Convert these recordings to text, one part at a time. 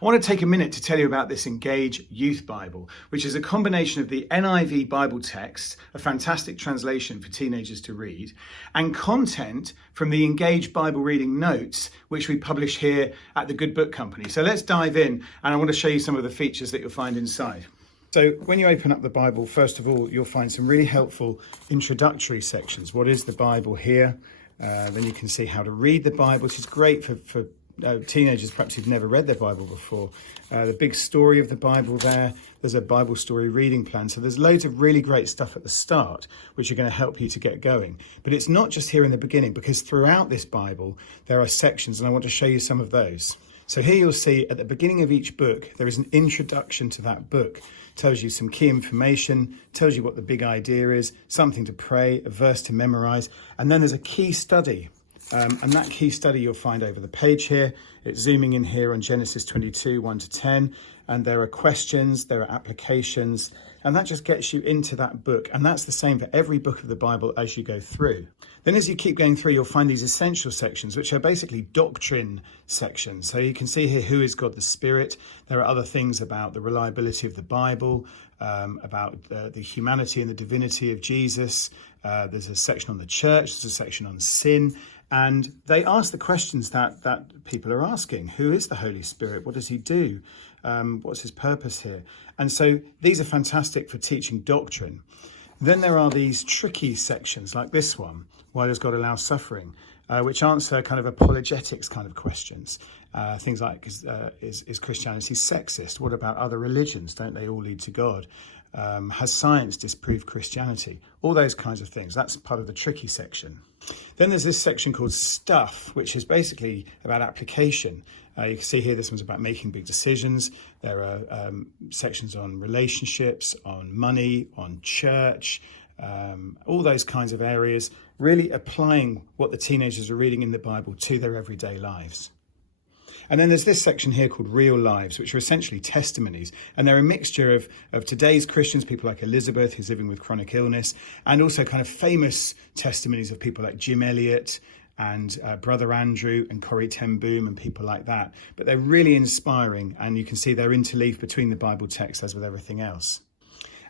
I want to take a minute to tell you about this Engage Youth Bible, which is a combination of the NIV Bible text, a fantastic translation for teenagers to read, and content from the Engage Bible Reading Notes, which we publish here at the Good Book Company. So let's dive in, and I want to show you some of the features that you'll find inside. So when you open up the Bible, first of all, you'll find some really helpful introductory sections. What is the Bible here? Then you can see how to read the Bible, which is great for teenagers perhaps who've never read their Bible before. The big story of the Bible there. There's a Bible story reading plan. So there's loads of really great stuff at the start, which are going to help you to get going. But it's not just here in the beginning, because throughout this Bible, there are sections, and I want to show you some of those. So here you'll see at the beginning of each book, there is an introduction to that book. Tells you some key information, tells you what the big idea is, something to pray, a verse to memorize, and then there's a key study. And that key study you'll find over the page here. It's zooming in here on Genesis 22, 1 to 10. And there are questions, there are applications, and that just gets you into that book. And that's the same for every book of the Bible as you go through. Then as you keep going through, you'll find these essential sections, which are basically doctrine sections. So you can see here, who is God the Spirit? There are other things about the reliability of the Bible, about the humanity and the divinity of Jesus. There's a section on the church, there's a section on sin. And they ask the questions that people are asking. Who is the Holy Spirit? What does he do? What's his purpose here? And so these are fantastic for teaching doctrine. Then there are these tricky sections like this one. Why does God allow suffering? Which answer kind of apologetics kind of questions. Things like, is Christianity sexist? What about other religions? Don't they all lead to God? Has science disproved Christianity? All those kinds of things. That's part of the tricky section. Then there's this section called Stuff, which is basically about application. You can see here, this one's about making big decisions. There are sections on relationships, on money, on church, all those kinds of areas, really applying what the teenagers are reading in the Bible to their everyday lives. And then there's this section here called Real Lives, which are essentially testimonies. And they're a mixture of today's Christians, people like Elizabeth, who's living with chronic illness, and also kind of famous testimonies of people like Jim Elliot and Brother Andrew and Corrie ten Boom and people like that. But they're really inspiring, and you can see they're interleaved between the Bible text as with everything else.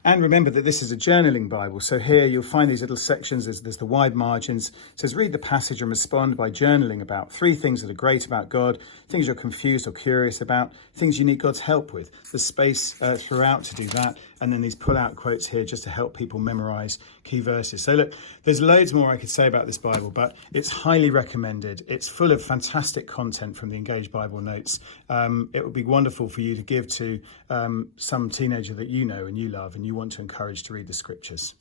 And remember that this is a journaling Bible. So here you'll find these little sections. There's the wide margins. It says read the passage and respond by journaling about 3 things that are great about God, things you're confused or curious about, things you need God's help with. There's space throughout to do that. And then these pull-out quotes here just to help people memorize key verses. So look, there's loads more I could say about this Bible, but it's highly recommended. It's full of fantastic content from the Engage Bible Notes. It would be wonderful for you to give to some teenager that you know and you love and you want to encourage to read the scriptures.